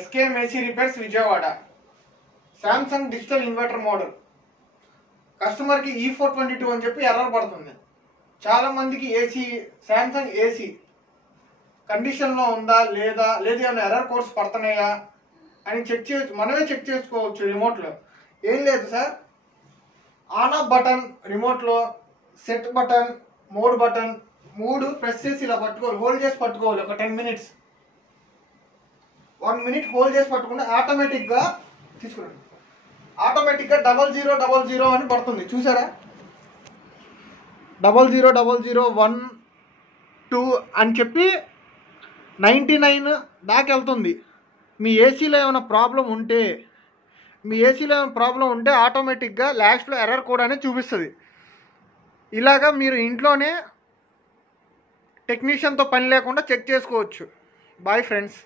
SKM AC repairs Vijayawada. Samsung digital inverter model. కస్టమర్కి E422 అని చెప్పి ఎర్రర్ పడుతుంది. చాలా మందికి ఏసీ శాంసంగ్ ఏసీ కండిషన్లో ఉందా లేదా ఏమైనా ఎర్రర్ కోడ్స్ పడుతున్నాయా అని మనమే చెక్ చేసుకోవచ్చు రిమోట్లో. ఏం లేదు సార్, ఆన్ ఆఫ్ బటన్ రిమోట్లో, set button, mode button 3 press చేసి ఇలా పట్టుకోవాలి, హోల్డ్ చేసి పట్టుకోవాలి. ఒక 10 minutes 1 minute హోల్డ్ చేసి పట్టుకుంటే ఆటోమేటిక్గా తీసుకురండి. ఆటోమేటిక్గా 0000 అని పడుతుంది. చూసారా, 000012 అని చెప్పి 99 దాకా వెళ్తుంది. మీ ఏసీలో ఏమైనా ప్రాబ్లం ఉంటే ఆటోమేటిక్గా లాస్ట్లో ఎర్రర్ కోడ్ అనేది చూపిస్తుంది. ఇలాగా మీరు ఇంట్లోనే టెక్నీషియన్తో పని లేకుండా చెక్ చేసుకోవచ్చు. Boy friends.